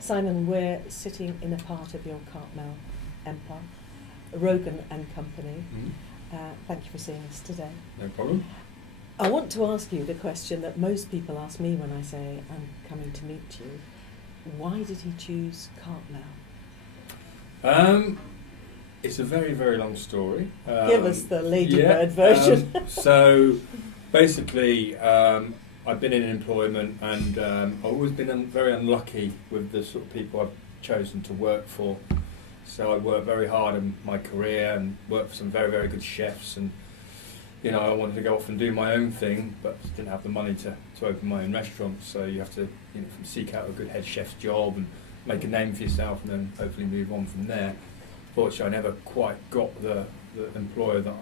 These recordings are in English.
Simon, we're sitting in a part of your Cartmel empire, Rogan and Company. Thank you for seeing us today. No problem. I want to ask you the question that most people ask me when I say I'm coming to meet you. Why did he choose Cartmel? It's a very, very long story. Give us the ladybird version. So basically, I've been in employment and I've always been very unlucky with the sort of people I've chosen to work for. So I worked very hard in my career and worked for some very, very good chefs, and you know, I wanted to go off and do my own thing, but didn't have the money to open my own restaurant. So you have to, you know, seek out a good head chef's job and make a name for yourself, and then hopefully move on from there. Fortunately, I never quite got the employer that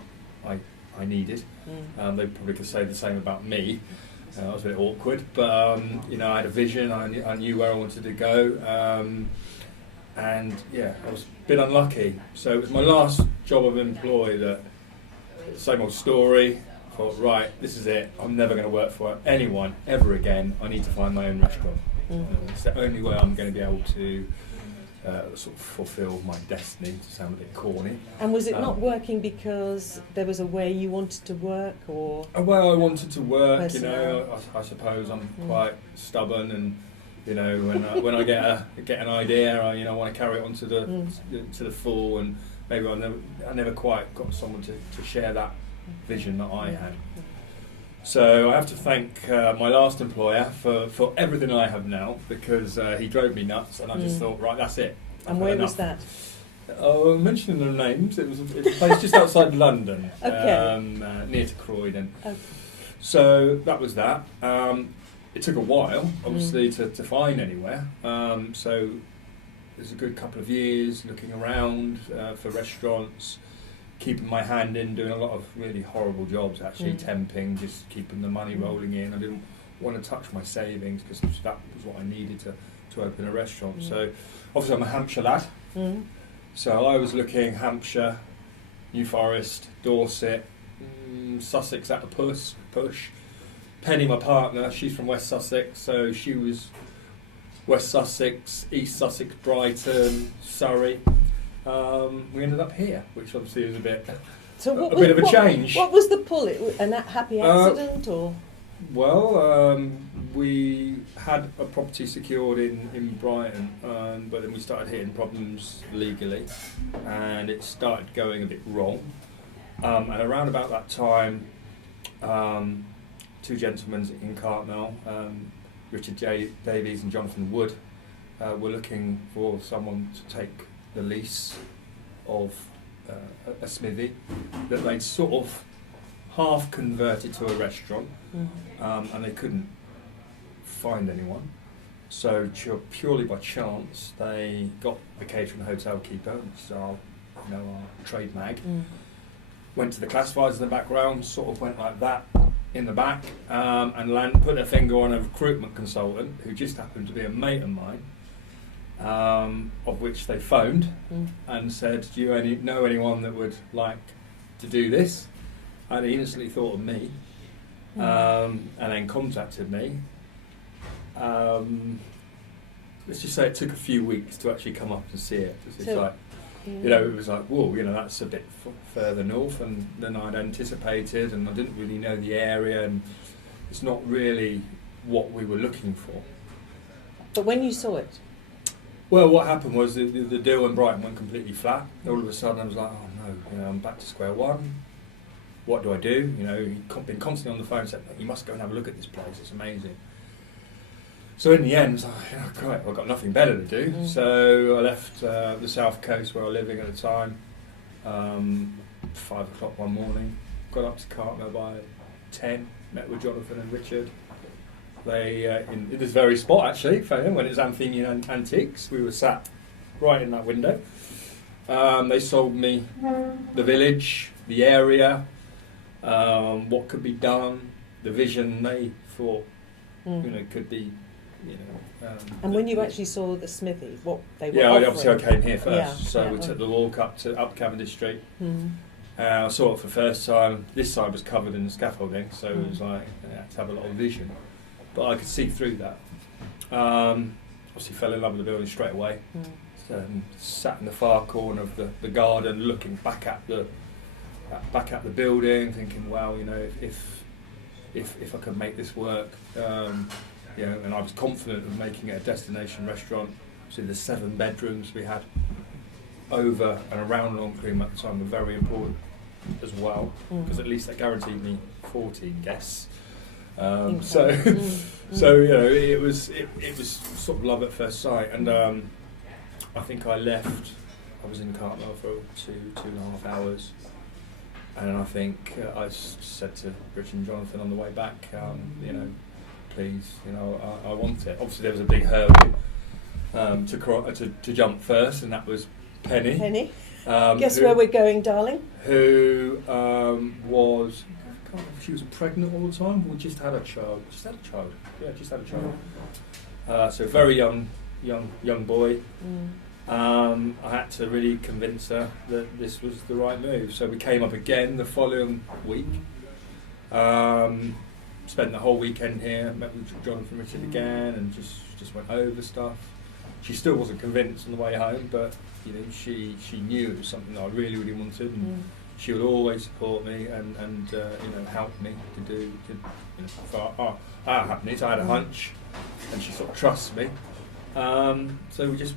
I needed. They probably could say the same about me. I was a bit awkward, but you know, I had a vision. I knew where I wanted to go, and yeah, I was a bit unlucky. So it was my last job of employ. That same old story. I thought, right, this is it. I'm never going to work for anyone ever again. I need to find my own restaurant. It's the only way I'm going to be able to sort of fulfil my destiny, to sound a bit corny. And was it not working because there was a way you wanted to work, or? Well, I wanted to work, personnel? you know, I suppose I'm quite stubborn, and you know, when I get an idea, I want to carry it on to the full, and maybe I never quite got someone to share that vision that I had. So I have to thank my last employer for everything I have now, because he drove me nuts, and I just thought, right, that's it. And where was that? Mentioning the names, it was a place just outside London, near to Croydon. Okay. So that was that. It took a while, obviously, to find anywhere. So there's a good couple of years looking around for restaurants, keeping my hand in, doing a lot of really horrible jobs, actually, temping, just keeping the money rolling in. I didn't want to touch my savings because that was what I needed to open a restaurant. So obviously I'm a Hampshire lad. So I was looking Hampshire, New Forest, Dorset, Sussex at a push. Penny, my partner, she's from West Sussex, so she was West Sussex, East Sussex, Brighton, Surrey. We ended up here, which obviously is a bit of a change. What was the pull? A happy accident, or? Well, we had a property secured in Brighton, but then we started hitting problems legally, and it started going a bit wrong. And around about that time, two gentlemen in Cartmel, Richard Davies and Jonathan Wood, were looking for someone to take the lease of a smithy that they'd sort of half converted to a restaurant, and they couldn't find anyone. So purely by chance, they got the catering hotel keeper, which is our trade mag. Went to the classifieds in the background, sort of went like that in the back, and put their finger on a recruitment consultant who just happened to be a mate of mine, of which they phoned and said, do you know anyone that would like to do this? And he instantly thought of me, and then contacted me. Let's just say it took a few weeks to actually come up and see it. It's like, it was like, whoa, that's a bit further north than I'd anticipated, and I didn't really know the area, and it's not really what we were looking for. But when you saw it? Well, what happened was the deal in Brighton went completely flat. All of a sudden I was like, oh no, I'm back to square one. What do I do? He'd been constantly on the phone saying, you must go and have a look at this place, it's amazing. So in the end, I was like, great, I've got nothing better to do. So I left the south coast where I was living at the time, 5 o'clock one morning, got up to Cartmel by 10, met with Jonathan and Richard. They, in this very spot actually, when it was Athenian Antiques, we were sat right in that window. They sold me the village, the area, what could be done, the vision they thought could be. And when you actually saw the smithy, what they were offering? obviously I came here first, we took the walk up Cavendish Street. I saw it for the first time. This side was covered in scaffolding, so it was like I had to have a lot of vision, but I could see through that. obviously fell in love with the building straight away. Sat in the far corner of the garden, looking back at the building, thinking, wow, you know, if I could make this work, you know, and I was confident of making it a destination restaurant. So the 7 bedrooms we had over and around Long Cream at the time were very important as well, because at least that guaranteed me 14 guests. So you know, it was sort of love at first sight, and I think I left. I was in Cartmel for 2.5 hours, and I think I said to Rich and Jonathan on the way back, you know, please, you know, I want it. Obviously, there was a big hurdle to jump first, and that was Penny. Penny. Guess where we're going, darling? Who was? She was pregnant all the time, or just had a child. Yeah, just had a child. So very young boy. I had to really convince her that this was the right move. So we came up again the following week. Spent the whole weekend here, met with Jonathan Richard again, and just went over stuff. She still wasn't convinced on the way home, but you know, she knew it was something that I really, really wanted, and she would always support me and you know, help me to do you know, for our happiness. I had a hunch, and she sort of trusts me. So we just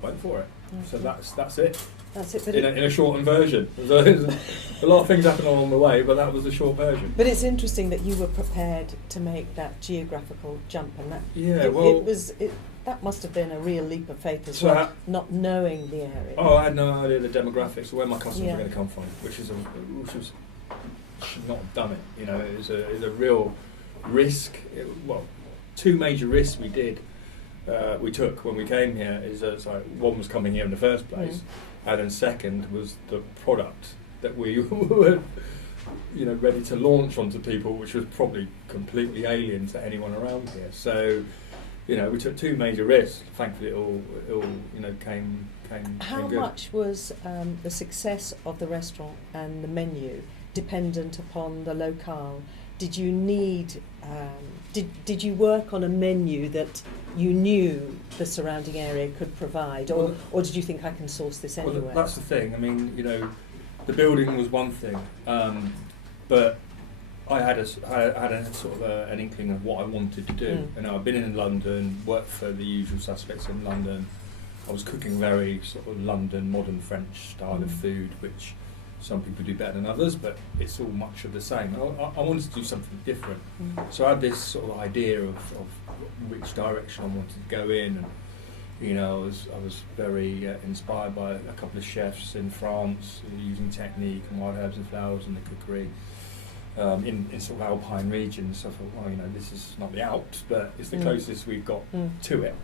went for it. So that's it. That's it. But in a shortened version. There's a lot of things happened along the way, but that was the short version. But it's interesting that you were prepared to make that geographical jump, and that that must have been a real leap of faith as well, not knowing the area. Oh, I had no idea the demographics or where my customers were going to come from, which was should not have done it. You know, it was a real risk. Well, 2 major risks we took when we came here. One was coming here in the first place, and then second was the product that we were, you know, ready to launch onto people, which was probably completely alien to anyone around here. So, you know, we took 2 major risks. Thankfully, it all you know, came How good. much was the success of the restaurant and the menu dependent upon the locale? Did you need? Did you work on a menu that you knew the surrounding area could provide, or did you think I can source this anywhere? Well, that's the thing. I mean, you know, the building was one thing, but I had a sort of an inkling of what I wanted to do. You know, I've been in London, worked for the usual suspects in London. I was cooking very sort of London modern French style of food, which some people do better than others, but it's all much of the same. I wanted to do something different. So I had this sort of idea of which direction I wanted to go in, and you know, I was very inspired by a couple of chefs in France using technique and wild herbs and flowers in the cookery in sort of alpine regions. So I thought, well, you know, this is not the Alps, but it's the closest we've got to it.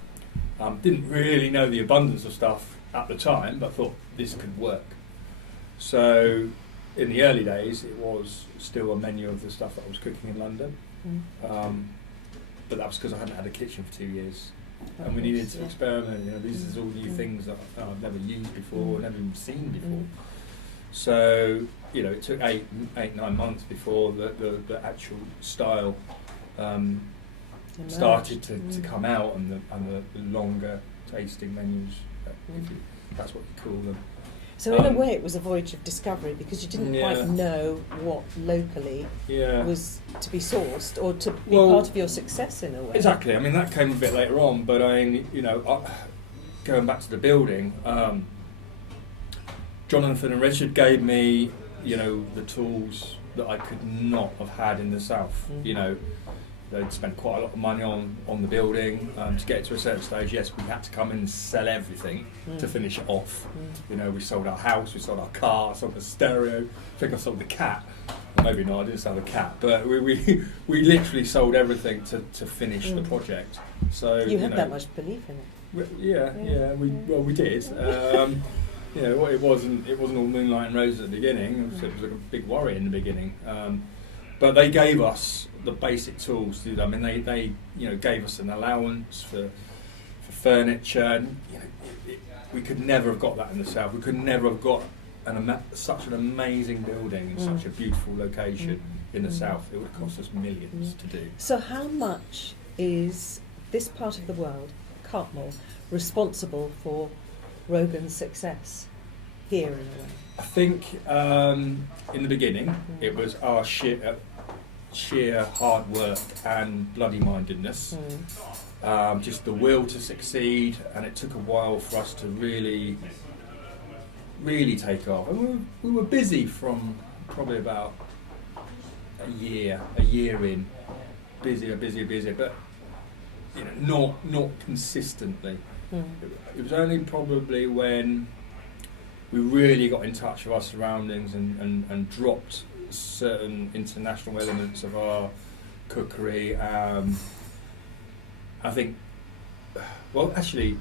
Didn't really know the abundance of stuff at the time, but thought this could work. So in the early days, it was still a menu of the stuff that I was cooking in London. But that was because I hadn't had a kitchen for 2 years. And we needed to experiment. You know, these are all new things that I've never used before, never even seen before. So, you know, it took 8-9 months before the actual style started to come out, and the longer tasting menus, if that's what you call them. So in a way it was a voyage of discovery, because you didn't quite know what locally was to be sourced or to be part of your success in a way. Exactly. I mean, that came a bit later on, but I mean, you know, going back to the building, Jonathan and Richard gave me, you know, the tools that I could not have had in the south. You know, they'd spent quite a lot of money on the building to get to a certain stage. Yes, we had to come in and sell everything to finish it off. You know, we sold our house, we sold our car, sold the stereo. I think I sold the cat. Well, maybe not. I didn't sell the cat, but we literally sold everything to finish the project. So you had that much belief in it. We did. You know, it wasn't all moonlight and roses at the beginning. It was a big worry in the beginning. But they gave us the basic tools to do that. I mean, they you know, gave us an allowance for furniture. And, you know, we could never have got that in the south. We could never have got such an amazing building in such a beautiful location in the south. It would have cost us millions to do. So how much is this part of the world Cartmel responsible for Rogan's success here in a way? I think in the beginning it was our sheer hard work and bloody mindedness, just the will to succeed, and it took a while for us to really take off. And we were busy from probably about a year in, busier, but not consistently. It was only probably when we really got in touch with our surroundings and dropped certain international elements of our cookery. I think, well, actually,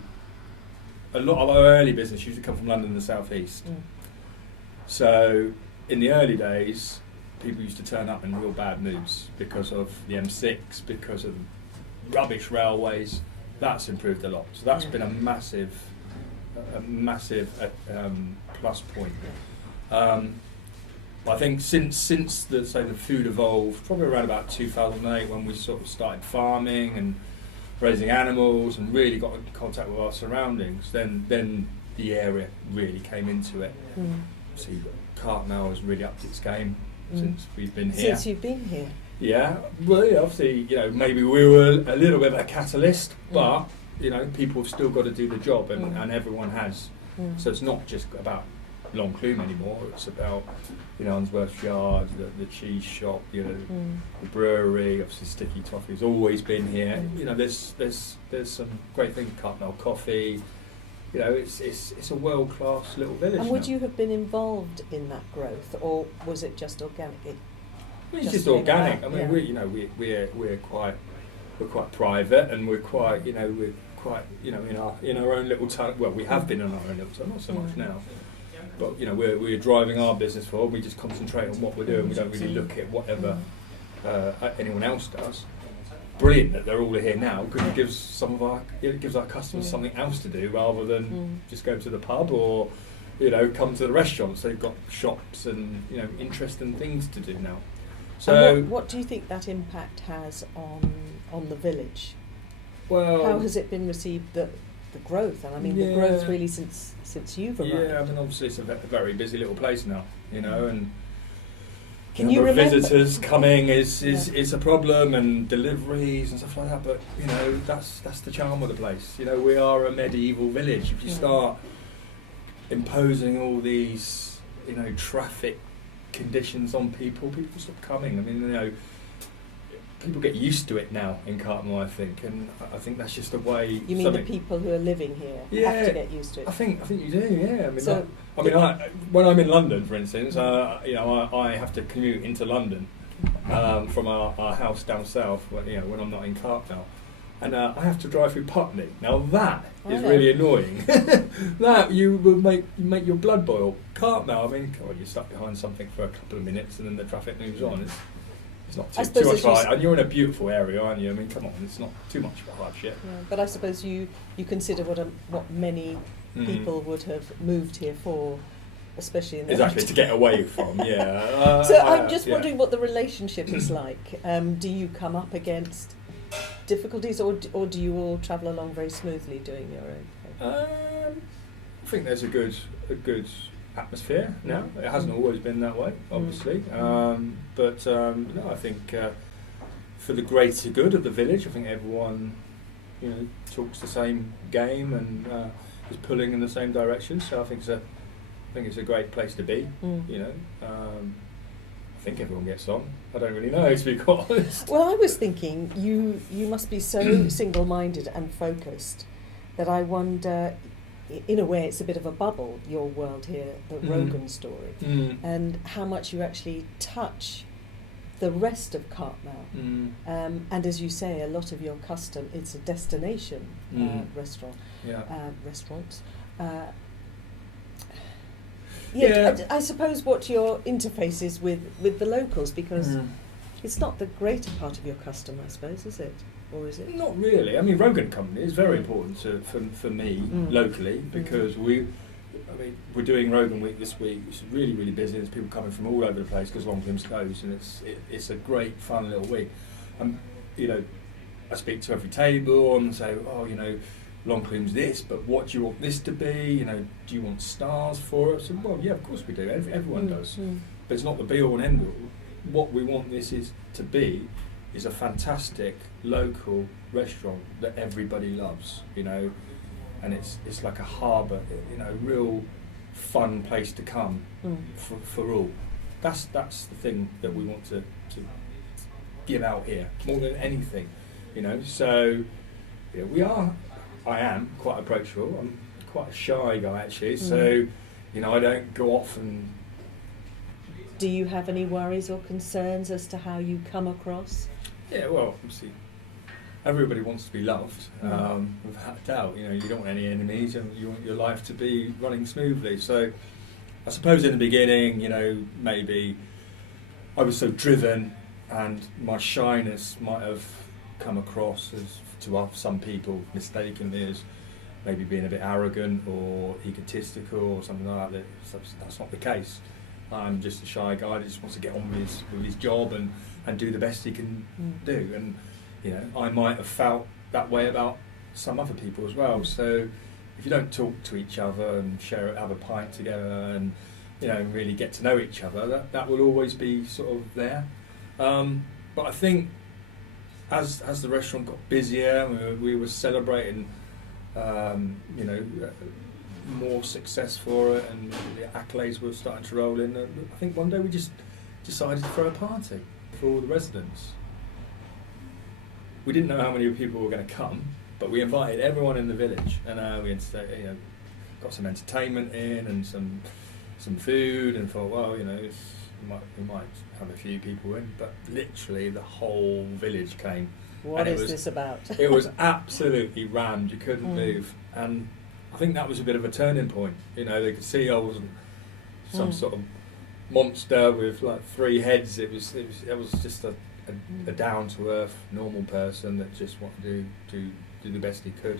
a lot of our early business used to come from London and the South East. So in the early days, people used to turn up in real bad moods because of the M6, because of rubbish railways. That's improved a lot. So that's been a massive plus point. I think since the food evolved, probably around about 2008, when we sort of started farming and raising animals and really got in contact with our surroundings, then the area really came into it. See, Cartmel has really upped its game since we've been here. Since you've been here? Yeah, well, yeah, obviously, maybe we were a little bit of a catalyst, but people have still got to do the job, and everyone has. So it's not just about Longclume anymore. It's about Unsworth Yard, the cheese shop, the brewery. Obviously, Sticky Toffee's always been here. There's some great things. Cartmel Coffee. It's a world class little village. And would now. you have been involved in that growth, or was it just organic? It's just organic. I mean, we're quite private, and we're quite in our own little town. Well, we have been in our own little town, not so much now. But we're driving our business forward. We just concentrate on what we're doing. We don't really look at whatever anyone else does. Brilliant that they're all here now, because it gives our customers something else to do rather than just go to the pub or come to the restaurants. They've got shops and interesting things to do now. So what do you think that impact has on the village? Well, how has it been received, the growth? And I mean the growth really since you've arrived. Yeah, I mean obviously it's a very busy little place now, and can you remember visitors coming is a problem, and deliveries and stuff like that. But that's the charm of the place. We are a medieval village. If you start imposing all these traffic conditions on people stop coming. I mean people get used to it now in Cartmel, I think, and I think that's just the way. You mean the people who are living here have to get used to it? I think you do. Yeah. I mean, when I'm in London, for instance, I have to commute into London from our house down south. When I'm not in Cartmel, and I have to drive through Putney. Now that is really annoying. That you will make your blood boil. Cartmel, I mean, you're stuck behind something for a couple of minutes, and then the traffic moves on. It's not too much hard. And you're in a beautiful area, aren't you? I mean, come on, it's not too much of a hardship. Yeah, but I suppose you consider what many people would have moved here for, especially in the to get away from. Yeah. So I'm just wondering what the relationship is like. Do you come up against difficulties, or do you all travel along very smoothly doing your own thing? I think there's a good atmosphere now. It hasn't always been that way, obviously, but no, I think for the greater good of the village, I think everyone talks the same game and is pulling in the same direction. So I think it's a great place to be. I think everyone gets on. I don't really know, to be quite honest. Well, I was thinking you must be so single-minded and focused that I wonder, in a way it's a bit of a bubble, your world here, the Rogan story, and how much you actually touch the rest of Cartmel. And as you say, a lot of your custom, it's a destination restaurants. I suppose what your interface is with the locals, because it's not the greater part of your custom, I suppose, is it? Or is it? Not really. I mean, Rogan Company is very important for me locally, because we're doing Rogan Week this week, which is really, really busy. There's people coming from all over the place because Longclume's closed, and it's a great, fun little week. I speak to every table and say, Longcombe's this, but what do you want this to be? You know, do you want stars for it? So, well, yeah, of course we do. Everyone does. But it's not the be all and end all. What we want this is to be is a fantastic local restaurant that everybody loves, you know, and it's like a harbour, you know, real fun place to come for all. That's the thing that we want to give out here more than anything, you know. So I am quite approachable. I'm quite a shy guy actually, so you know, I don't go off and. Do you have any worries or concerns as to how you come across? Yeah, well, obviously, everybody wants to be loved, without doubt. You know, you don't want any enemies, and you want your life to be running smoothly. So, I suppose in the beginning, you know, maybe I was so driven, and my shyness might have come across as to some people mistakenly as maybe being a bit arrogant or egotistical or something like that. That's not the case. I'm just a shy guy that just wants to get on with his job and do the best he can do. And you know, I might have felt that way about some other people as well. So if you don't talk to each other and have a pint together and you know really get to know each other, that will always be sort of there. But I think as the restaurant got busier, we were celebrating, you know, more success for it, and the accolades were starting to roll in. I think one day we just decided to throw a party for all the residents. We didn't know how many people were going to come, but we invited everyone in the village, and we got some entertainment in and some food, and thought, well, you know, we might have a few people in, but literally the whole village came. What is this about? It was absolutely rammed. You couldn't move, and I think that was a bit of a turning point. You know, they could see I wasn't some sort of monster with like 3 heads. It was just a down to earth normal person that just wanted to do the best he could.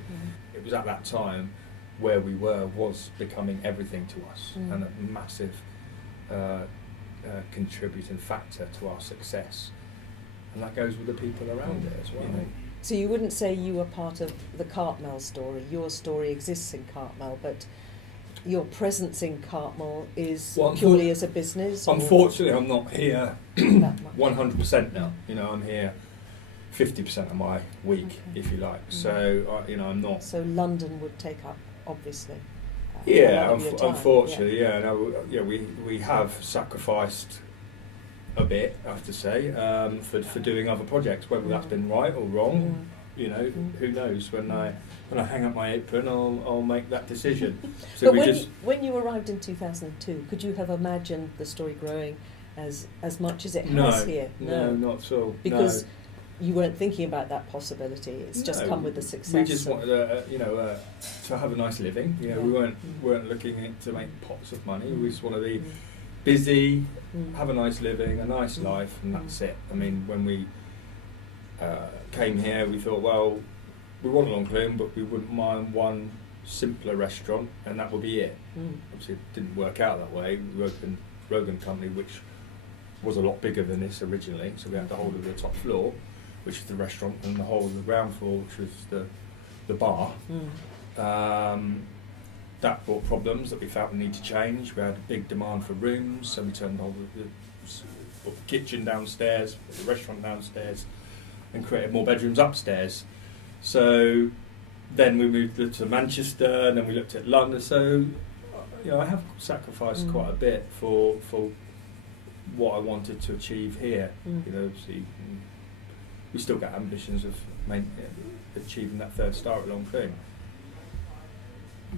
It was at that time where we was becoming everything to us, and a massive contributing factor to our success, and that goes with the people around it as well. So you wouldn't say you were part of the Cartmel story. Your story exists in Cartmel, but your presence in Cartmel is purely as a business? Unfortunately, I'm not here 100% now. You know, I'm here 50% of my week, if you like. So, you know, I'm not... So London would take up, obviously. Yeah, unfortunately, yeah. No, we have sacrificed a bit, I have to say, for doing other projects. Whether that's been right or wrong, you know, who knows? When I hang up my apron, I'll make that decision. So but when you arrived in 2002, could you have imagined the story growing as much as it has here? No, not at all. Because you weren't thinking about that possibility. It's just come with the success. We just wanted, to have a nice living. You know, we weren't looking to make pots of money. We just want to be busy, have a nice living, a nice life, and that's it. I mean, when we came here, we thought, well, we want a Longcombe, but we wouldn't mind one simpler restaurant, and that would be it. Obviously, it didn't work out that way. We opened Rogan company, which was a lot bigger than this originally, so we had the whole of the top floor, which is the restaurant, and the whole of the ground floor, which was the bar. That brought problems that we felt we need to change. We had a big demand for rooms, so we turned the whole the kitchen downstairs, the restaurant downstairs, and created more bedrooms upstairs. So then we moved to Manchester, and then we looked at London. So, you know, I have sacrificed quite a bit for what I wanted to achieve here. You know, obviously, we still got ambitions of achieving that 3rd star at Longcombe.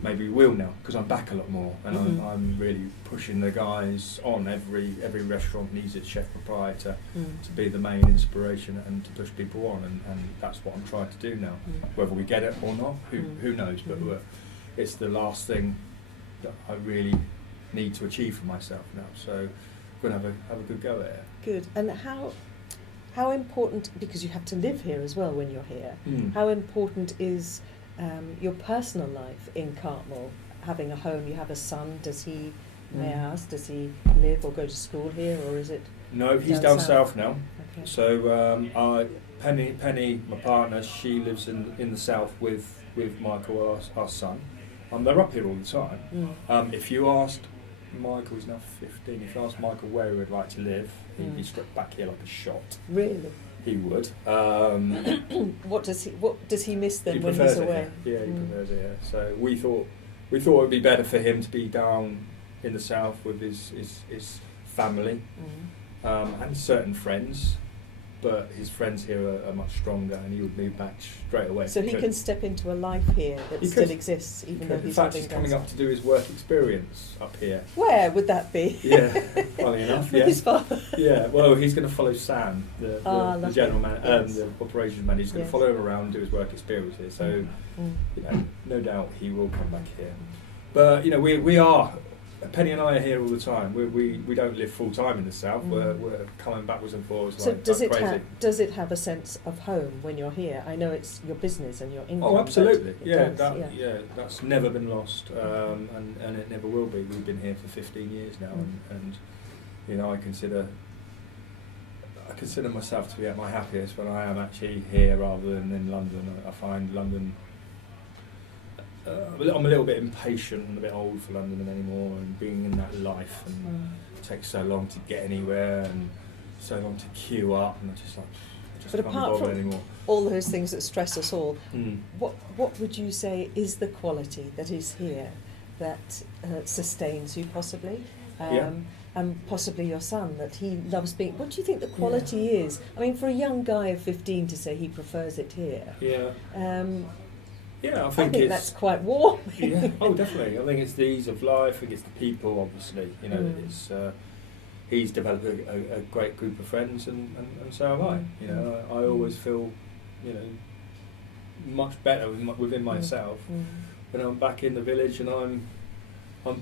Maybe we will now, because I'm back a lot more, and I'm really pushing the guys on. Every restaurant needs its chef proprietor to be the main inspiration and to push people on, and that's what I'm trying to do now. Whether we get it or not, who knows, but it's the last thing that I really need to achieve for myself now, so we're going to have a good go at it. Good. And how important, because you have to live here as well when you're here, how important is your personal life in Cartmel, having a home? You have a son. Does he, may I ask, does he live or go to school here, or is it? No, he's down south now. Okay. So Penny, my partner, she lives in the south with with Michael, our son. They're up here all the time. If you asked Michael, he's now 15, if you asked Michael where he would like to live, he'd be struck back here like a shot. Really? He would. What does he miss then when prefers he's away? He prefers it here. So we thought it would be better for him to be down in the south with his family and certain friends. But his friends here are much stronger, and he would move back straight away. So he can step into a life here that still exists, even though he's in fact, he's coming up to do his work experience up here. Where would that be? Yeah, funny enough. With his father. Yeah, well, he's going to follow Sam, the general man, the operations manager. He's going to follow him around and do his work experience here. So, no doubt he will come back here. But we are. Penny and I are here all the time. We don't live full time in the south. We're coming backwards and forwards. So like crazy. Does it have a sense of home when you're here? I know it's your business and your income. Oh, absolutely. That's never been lost, and it never will be. We've been here for 15 years now, and I consider myself to be at my happiest when I am actually here rather than in London. I find London. I'm a little bit impatient and a bit old for London anymore, and being in that life, and it takes so long to get anywhere and so long to queue up, and I just but can't apart be bothered from anymore. All those things that stress us all, what would you say is the quality that is here that sustains you possibly? And possibly your son, that he loves being. What do you think the quality is? I mean, for a young guy of 15 to say he prefers it here. I think that's quite warm. Oh, definitely. I think it's the ease of life. I think it's the people. Obviously, it's he's developed a great group of friends, and so have I. I always feel, much better within myself when I'm back in the village and I'm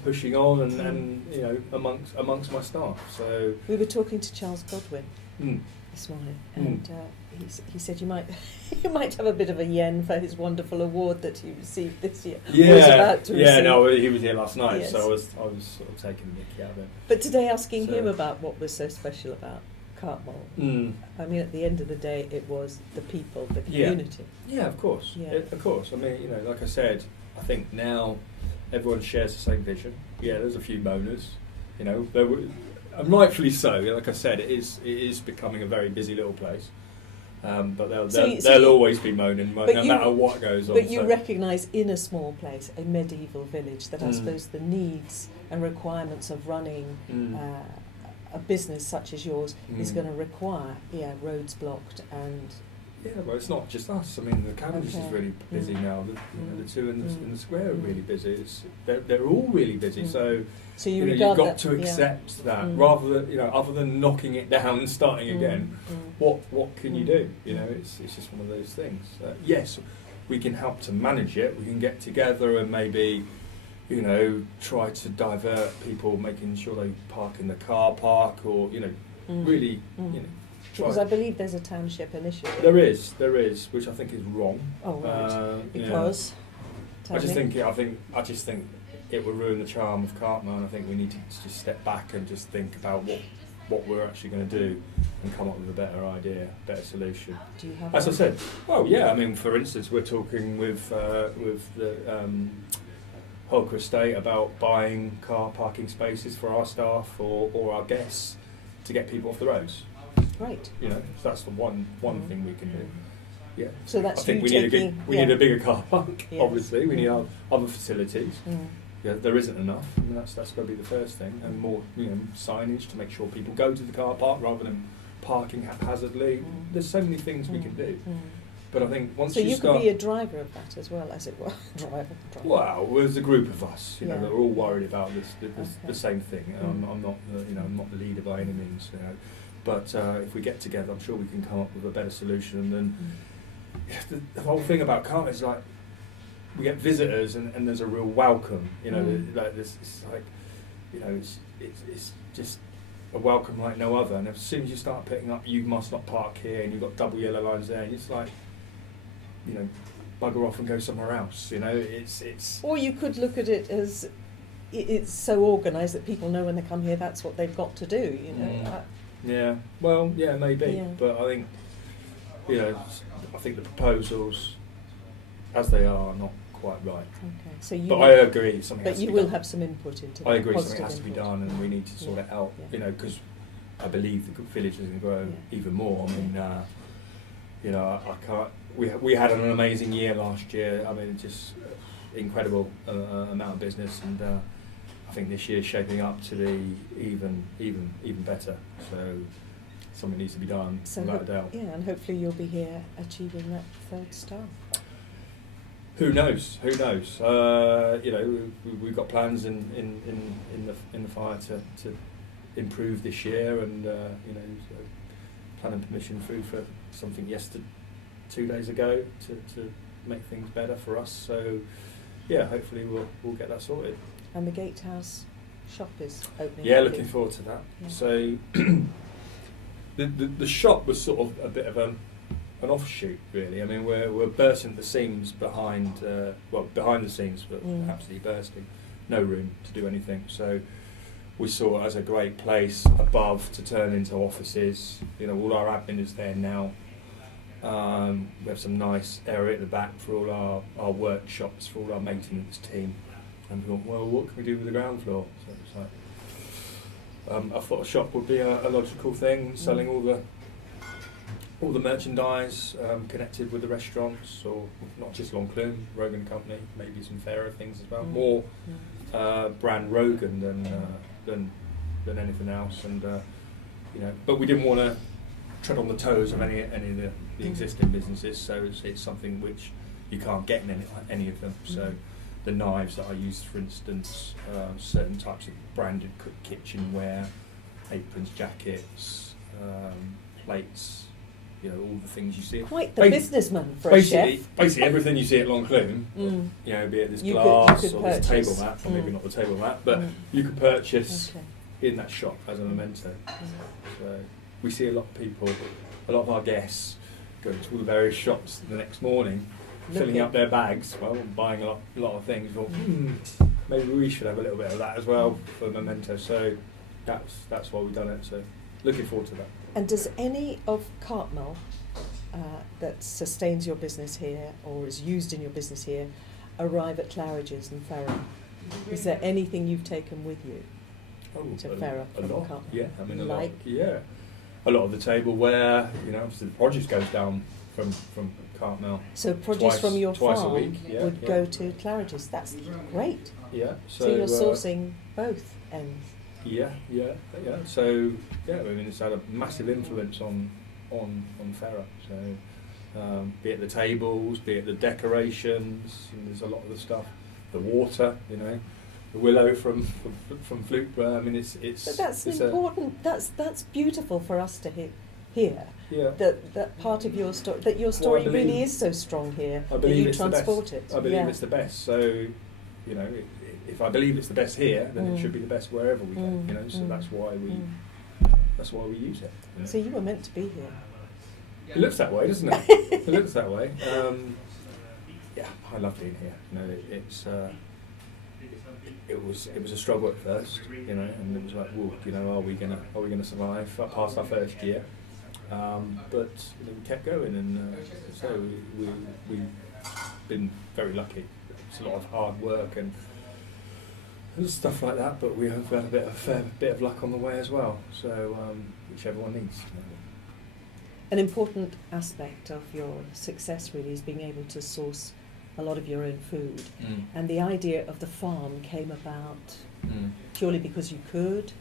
pushing on and amongst my staff. So we were talking to Charles Godwin this morning, and he said you might have a bit of a yen for his wonderful award that he received this year. He was here last night, yes. So I was sort of taking the mickey out of it. But today, asking him about what was so special about Cartmel, I mean, at the end of the day, it was the people, the community. Yeah, of course. Of course. I mean, like I said, I think now everyone shares the same vision. Yeah, there's a few moaners, and rightfully so. Like I said, it is becoming a very busy little place. But they'll always be moaning, no matter what goes on. But you recognise in a small place, a medieval village, that I suppose the needs and requirements of running a business such as yours is going to require roads blocked and. Yeah, well, it's not just us. I mean, the Cavendish is really busy now. The two in the square are really busy. They're all really busy. So you've got to accept that rather than other than knocking it down and starting again. What can you do? It's just one of those things. Yes, we can help to manage it. We can get together and maybe try to divert people, making sure they park in the car park or really Because I believe there's a township initiative. There is, which I think is wrong. Oh right, because I just think it would ruin the charm of Cartmel, and I think we need to just step back and just think about what we're actually going to do and come up with a better idea, better solution. Do you have? As I said, I mean, for instance, we're talking with the Holker Estate about buying car parking spaces for our staff or our guests to get people off the roads. Right. So that's the one thing we can do. Yeah. So that's I think we need a bigger car park. Yes. Obviously, we need other facilities. Yeah, there isn't enough. I mean, that's going to be the first thing, and more signage to make sure people go to the car park rather than parking haphazardly. There's so many things we can do. But I think once you start, could be a driver of that as well, as it were. driver. Well, there's a group of us, that are all worried about the same thing. I'm not, I'm not the leader by any means. But if we get together, I'm sure we can come up with a better solution. And the whole thing about Cartmel is like we get visitors, and there's a real welcome. Like this, it's like, it's just a welcome like no other. And as soon as you start picking up, you must not park here, and you've got double yellow lines there, and it's like, bugger off and go somewhere else. It's. Or you could look at it as it's so organised that people know when they come here that's what they've got to do. Yeah, well, maybe, but I think, I think the proposals as they are not quite right. Okay. So you. But I agree, something But has you to be will done. have some input into that. I agree, something positive has to be input. done, and we need to sort it out. Yeah. You know, because I believe the village is going to grow even more. I mean, you know, I can't. We had an amazing year last year. I mean, just incredible amount of business, and I think this year's shaping up to be even better. So something needs to be done, So without a doubt. yeah, and hopefully you'll be here achieving that 3rd star. Who knows? Who knows? You know, we've got plans in the fire to improve this year, and you know, so planning permission through for something 2 days ago to make things better for us. So yeah, hopefully we'll get that sorted. And the Gatehouse shop is opening. Yeah, up looking in- forward to that. Yeah. So the shop was sort of a bit of an offshoot, really. I mean, we're bursting at the seams behind the scenes, but absolutely bursting. No room to do anything. So we saw it as a great place above to turn into offices. You know, all our admin is there now. We have some nice area at the back for all our workshops, for all our maintenance team. And we thought, well, what can we do with the ground floor? So it's like, I thought a shop would be a logical thing, selling all the merchandise connected with the restaurants, or not just Longclume, Rogan Company, maybe some fairer things as well. More brand Rogan than anything else, and you know. But we didn't want to tread on the toes of any of the existing businesses, so it's something which you can't get in any of them. So the knives that I use, for instance, certain types of branded kitchenware, aprons, jackets, plates, you know, all the things you see. Quite the businessman for a chef. Basically everything you see at Longclume, you know, be it this You glass could or this table purchase. mat, or maybe not the table mat, but you could purchase in that shop as a memento. So we see a lot of people, a lot of our guests going to all the various shops the next morning, filling up their bags, buying a lot of things. Thought, maybe we should have a little bit of that as well for memento. So that's why we've done it. So looking forward to that. And does any of Cartmel that sustains your business here or is used in your business here arrive at Claridge's and Ferrer? Is there anything you've taken with you to Ferrer from Cartmel? Yeah, I mean Like? a lot of the tableware. You know, obviously the produce goes down from Cartmel. So produce from your twice a farm week, would go to Claridge's. That's great. Yeah. So you're sourcing both ends. Yeah. So yeah, I mean, it's had a massive influence on Ferrer. So be it the tables, be it the decorations, and there's a lot of the stuff, the water, you know, the willow from Fluke. I mean, it's. But that's it's important. That's beautiful for us to hear. Yeah. That part of your story, that your story really is so strong here, I that believe you it's transport the best. it. I believe it's the best. So, you know, if I believe it's the best here, then it should be the best wherever we go. You know, so that's why we use it. You know? So you were meant to be here. It looks that way, doesn't it? It looks that way. Yeah, I love being here. You know, it was a struggle at first, you know, and it was like, whoa, you know, are we gonna survive past our first year? But you know, we kept going, and so we've been very lucky. It's a lot of hard work and stuff like that, but we have had a fair bit of luck on the way as well. So which everyone needs. You know. An important aspect of your success really is being able to source a lot of your own food, and the idea of the farm came about purely because you could.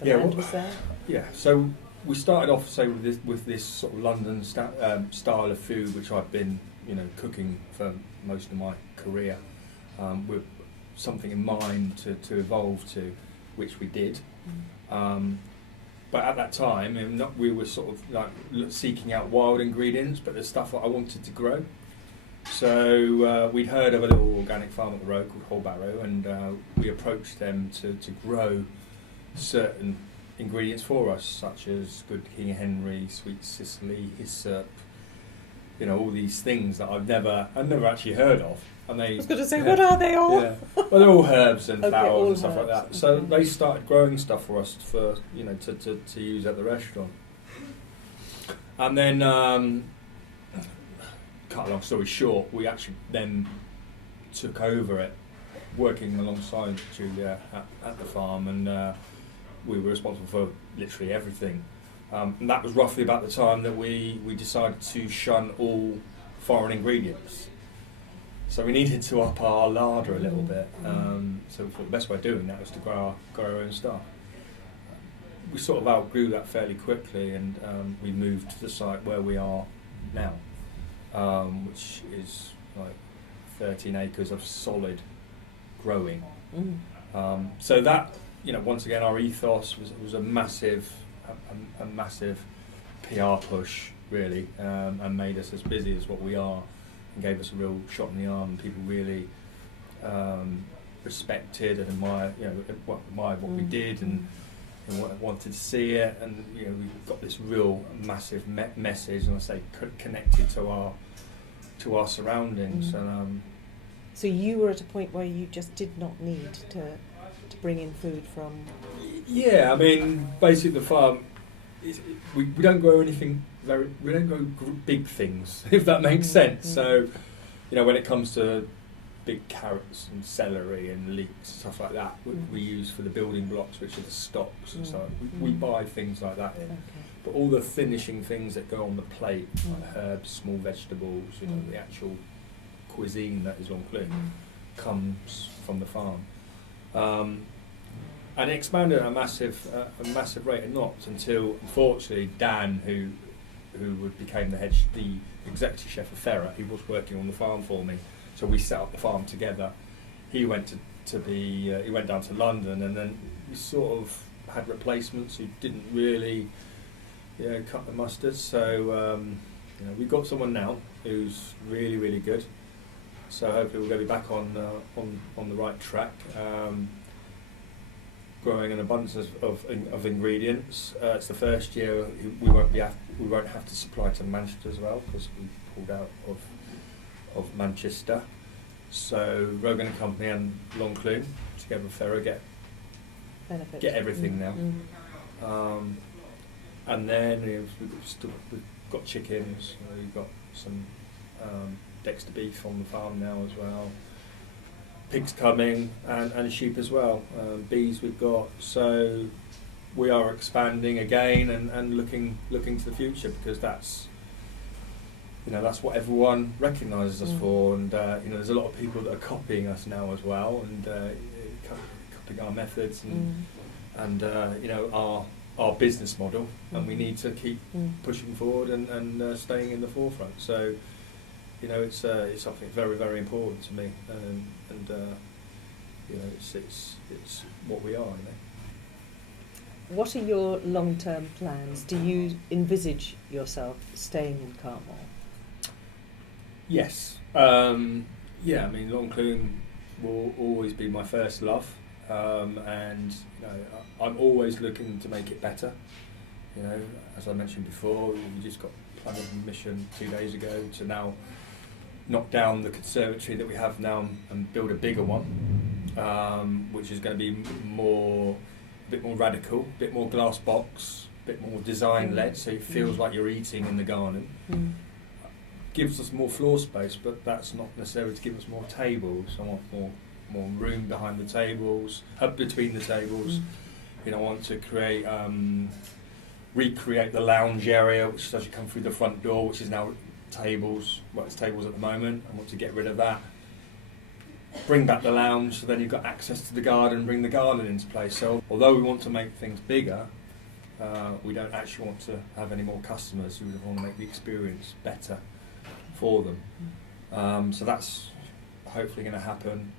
The land was there. Yeah. So we started off, say, with this sort of London style of food, which I've been, you know, cooking for most of my career, with something in mind to evolve to, which we did. But at that time, we were sort of like seeking out wild ingredients, but the stuff that I wanted to grow. So we'd heard of a little organic farm up the road called Whole Barrow, and we approached them to grow certain ingredients for us, such as Good King Henry, Sweet Sicily, Hyssop, you know, all these things that I've never actually heard of. And they, I was going to say, what are they all? Yeah, well, they're all herbs and flowers and stuff herbs. like that. So they started growing stuff for us for, you know, to use at the restaurant. And then cut a long story short, we actually then took over it, working alongside Julia at the farm, and we were responsible for literally everything. And that was roughly about the time that we decided to shun all foreign ingredients. So we needed to up our larder a little bit. So we thought the best way of doing that was to grow our own stuff. We sort of outgrew that fairly quickly, and we moved to the site where we are now, which is like 13 acres of solid growing. So that, once again, our ethos was a massive PR push, really, and made us as busy as what we are, and gave us a real shot in the arm. People really respected and admired what we did, and wanted to see it, and we got this real massive message, and I say connected to our surroundings. And so you were at a point where you just did not need to bring in food from. Yeah, I mean, basically the farm, we don't grow anything we don't grow big things, if that makes sense. So, when it comes to big carrots and celery and leeks, stuff like that, we use for the building blocks, which are the stocks. So we buy things like that in. Okay. But all the finishing things that go on the plate, like herbs, small vegetables, the actual cuisine that is on Clun, comes from the farm. And it expanded at a massive rate of knots until, unfortunately, Dan, who became the executive chef of Ferret, he was working on the farm for me. So we set up the farm together. He went he went down to London, and then we sort of had replacements who didn't really, cut the mustard. So we've got someone now who's really, really good. So hopefully we're going to be back on the right track. Growing an abundance of ingredients. It's the first year we won't have to supply to Manchester as well, because we pulled out of Manchester. So Rogan and Company and Long Clun together with Ferro get everything now. And then we've got chickens. We've got some Dexter beef on the farm now as well. Pigs coming, and sheep as well. Bees we've got. So we are expanding again and looking to the future, because that's what everyone recognises us for, and there's a lot of people that are copying us now as well, and copying our methods and our business model, and we need to keep pushing forward and staying in the forefront. So it's something very, very important to me, and it's what we are. What are your long-term plans? Do you envisage yourself staying in Cartmel? Yes. I mean, Long Clun will always be my first love, and I'm always looking to make it better. As I mentioned before, we just got planning permission 2 days ago to now knock down the conservatory that we have now and build a bigger one, which is going to be a bit more radical, a bit more glass box, a bit more design led, so it feels like you're eating in the garden. Gives us more floor space, but that's not necessarily to give us more tables. I want more room behind the tables, up between the tables. I want to recreate the lounge area, which is as you come through the front door, which is now tables. Well, it's tables at the moment. I want to get rid of that. Bring back the lounge, so then you've got access to the garden, bring the garden into place. So although we want to make things bigger, we don't actually want to have any more customers. We want to make the experience better for them. So that's hopefully going to happen.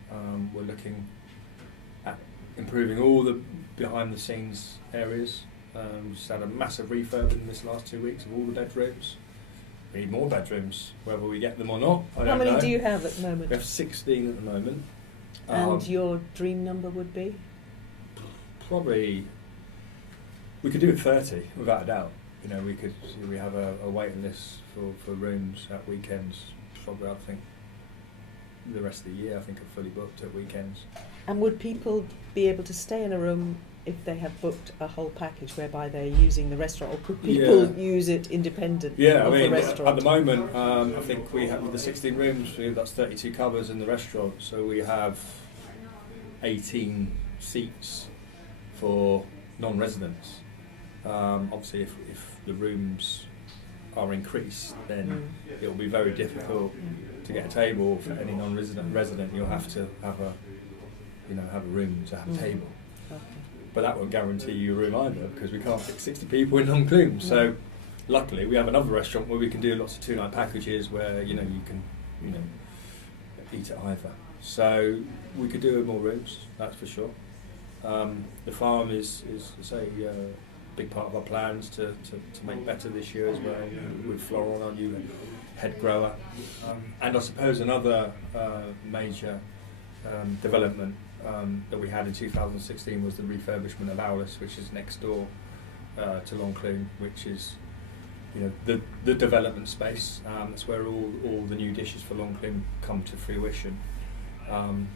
We're looking at improving all the behind the scenes areas. We just had a massive refurb in this last 2 weeks of all the bedrooms. We need more bedrooms, whether we get them or not. I don't know. How many do you have at the moment? We have 16 at the moment. And your dream number would be? Probably, we could do it 30 without a doubt. We have a waiting list for rooms at weekends. Probably, I think the rest of the year, I think, are fully booked at weekends. And would people be able to stay in a room if they have booked a whole package whereby they're using the restaurant, or could people use it independent of the restaurant? At the moment, I think we have, with the 16 rooms, that's 32 covers in the restaurant, so we have 18 seats for non-residents. Obviously, if the rooms are increased, then it will be very difficult to get a table for any non-resident. You'll have to have a room to have a table. Okay. But that won't guarantee you a room either, because we can't fit 60 people in Longclume. So luckily we have another restaurant where we can do lots of 2-night packages where you can eat at either. So we could do more rooms, that's for sure. The farm is say a big part of our plans to make better this year as well, with Floral, our new head grower. And I suppose another major development that we had in 2016 was the refurbishment of Owlis, which is next door to Longclume, which is the development space. That's where all the new dishes for Longclume come to fruition. And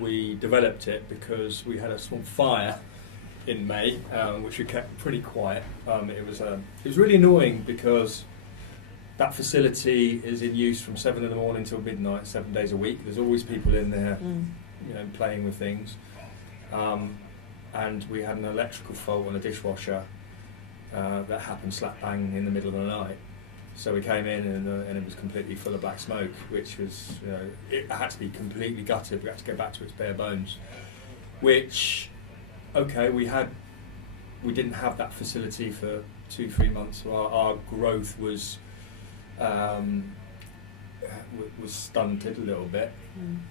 we developed it because we had a small fire in May, which we kept pretty quiet. It was really annoying because that facility is in use from 7 in the morning till midnight, 7 days a week. There's always people in there, playing with things. And we had an electrical fault on a dishwasher that happened slap bang in the middle of the night. So we came in and it was completely full of black smoke, which was, it had to be completely gutted. We had to go back to its bare bones. Which, okay, we didn't have that facility for 2-3 months. So our growth was stunted a little bit,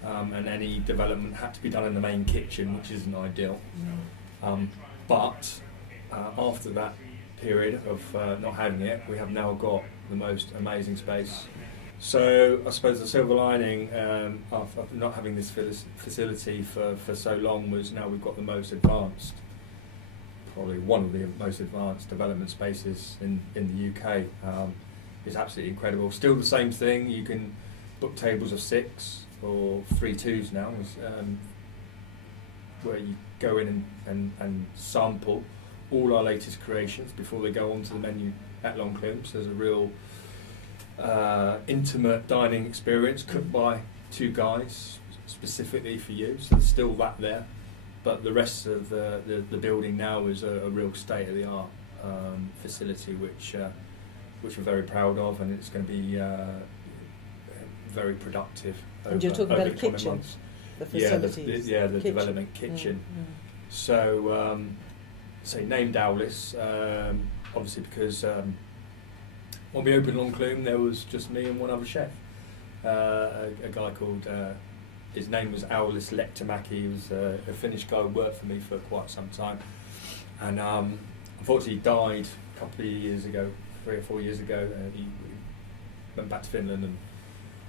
and any development had to be done in the main kitchen, which isn't ideal. But after that period of not having it, we have now got the most amazing space. So I suppose the silver lining after not having this facility for so long was now we've got the most advanced, probably one of the most advanced development spaces in the UK. It's absolutely incredible. Still the same thing, you can book tables of 6 or 3 2s now, where you go in and sample all our latest creations before they go onto the menu at Longclume. So there's a real intimate dining experience cooked by 2 guys specifically for you. So there's still that there, but the rest of the building now is a real state-of-the-art facility, which we're very proud of, and it's going to be very productive. And you're talking about a kitchen, the facilities. The development kitchen. So, named Owlis, obviously because when we opened Longclume, there was just me and one other chef, a guy called, his name was Owlis Lehtomäki. He was a Finnish guy who worked for me for quite some time, and unfortunately he died a couple of years ago, 3 or 4 years ago. He went back to Finland and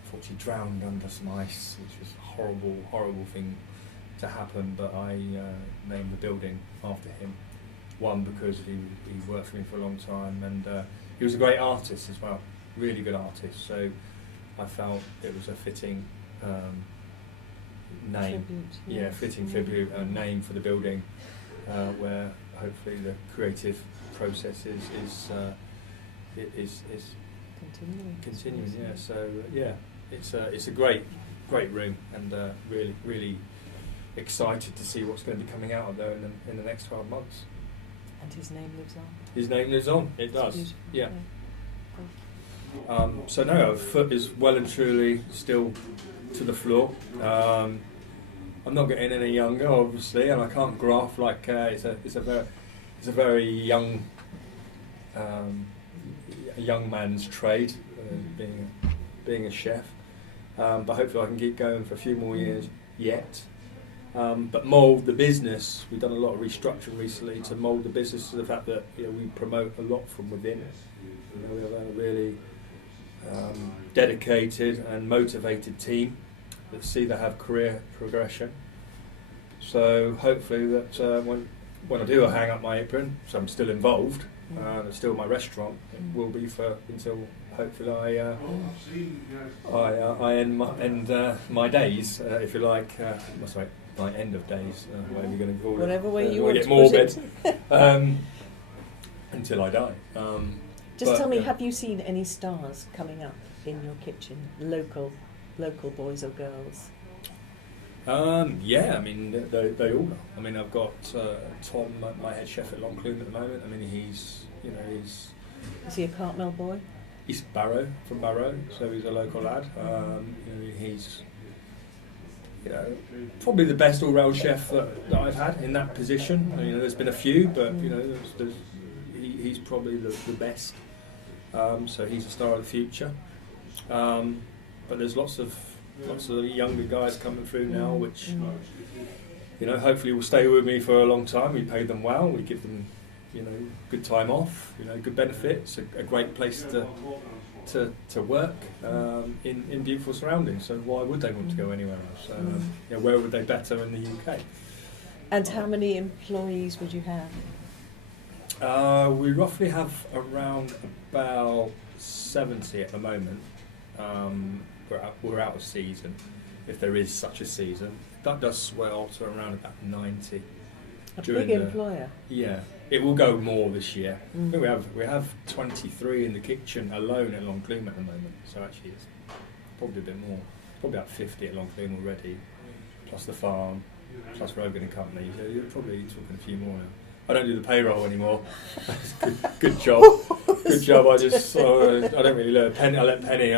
unfortunately drowned under some ice, which was a horrible thing to happen. But I named the building after him. One, because he worked for me for a long time, and he was a great artist as well, really good artist. So I felt it was a fitting name, tribute and name for the building, where hopefully the creative process is continuing. Yeah. So it's a great room, and really excited to see what's going to be coming out of there in the next 12 months. And his name lives on. His name lives on. It does. Beautiful. Yeah. So no, our foot is well and truly still to the floor. I'm not getting any younger, obviously, and I can't graft like it's a very young a young man's trade, being a chef. But hopefully I can keep going for a few more years yet. But mould the business. We've done a lot of restructuring recently to mould the business to the fact that we promote a lot from within. We have a really dedicated and motivated team that see they have career progression. So hopefully that when I do hang up my apron, so I'm still involved, it's still my restaurant. It will be until hopefully I end my days, if you like. my end of days, whatever you're going to call it. Whatever way you when want I to get put it. morbid, until I die. Just But, tell me, have you seen any stars coming up in your kitchen? Local boys or girls? Yeah, I mean they all are. I mean I've got Tom, my head chef at Longclume at the moment. I mean he's Is he a Cartmel boy? he's from Barrow, so he's a local lad. He's probably the best all-round chef that I've had in that position. There's been a few, but he's probably the best. So he's a star of the future. But there's lots of younger guys coming through now, which hopefully will stay with me for a long time. We pay them well. We give them good time off. Good benefits. A great place to work in beautiful surroundings. So why would they want to go anywhere else? Where would they better in the UK? And how many employees would you have? We roughly have around about 70 at the moment. We're out of season, if there is such a season. That does swell to around about 90. A big employer. Yeah, it will go more this year. I think we have 23 in the kitchen alone at Longclume at the moment. So actually, it's probably a bit more. Probably about 50 at Longclume already, plus the farm, plus Rogan and Company. So you're probably talking a few more now. I don't do the payroll anymore. Good job. Good job. I don't really learn. I let Penny.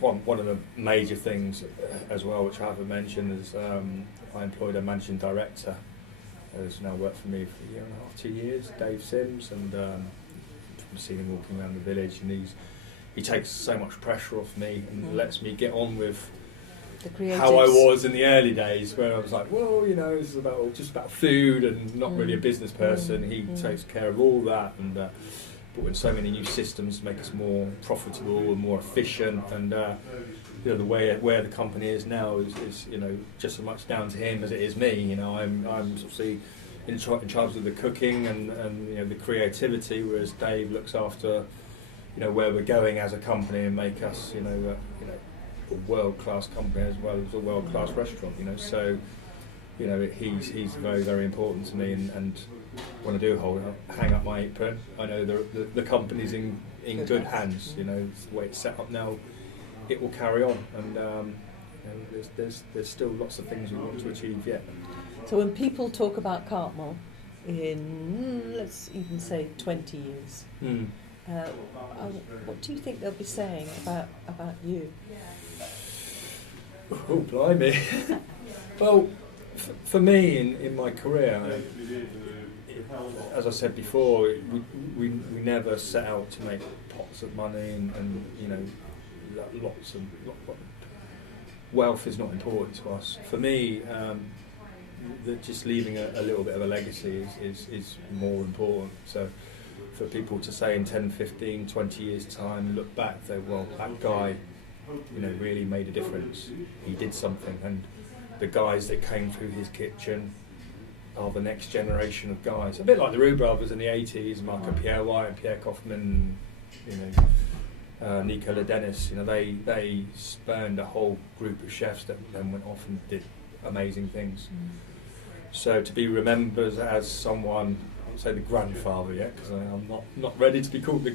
One of the major things as well, which I haven't mentioned, is I employed a managing director who's now worked for me for a year and a half, 2 years. Dave Sims, and I've seen him walking around the village, and he takes so much pressure off me and lets me get on with how I was in the early days, where I was like, well, this is just about food and not really a business person. He takes care of all that and brought in so many new systems to make us more profitable and more efficient. And the way where the company is now is just as much down to him as it is me. I'm obviously in charge of the cooking and the creativity, whereas Dave looks after where we're going as a company and make us a world-class company as well as a world-class restaurant, so he's very, very important to me, and when I do hang up my apron, I know the company's in good hands. The way it's set up now, it will carry on, and there's still lots of things we want to achieve yet. So when people talk about Cartmel in, let's even say 20 years, what do you think they'll be saying about you? Oh, blimey. Well, for me, in my career, as I said before, we never set out to make pots of money and lots of wealth is not important to us. For me, just leaving a little bit of a legacy is more important. So for people to say in 10, 15, 20 years' time, look back, say, well, that guy really made a difference. He did something, and the guys that came through his kitchen are the next generation of guys. A bit like the Roux brothers in the 80s, Marco Pierre White and Pierre Kaufman, Nicola Dennis. They spurned a whole group of chefs that then went off and did amazing things. So to be remembered as someone, I would say the grandfather yet, because I'm not ready to be called the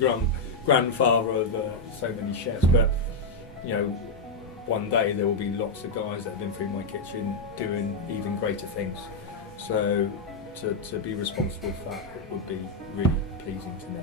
grandfather of so many chefs, but one day there will be lots of guys that have been through my kitchen doing even greater things. So to be responsible for that would be really pleasing to me.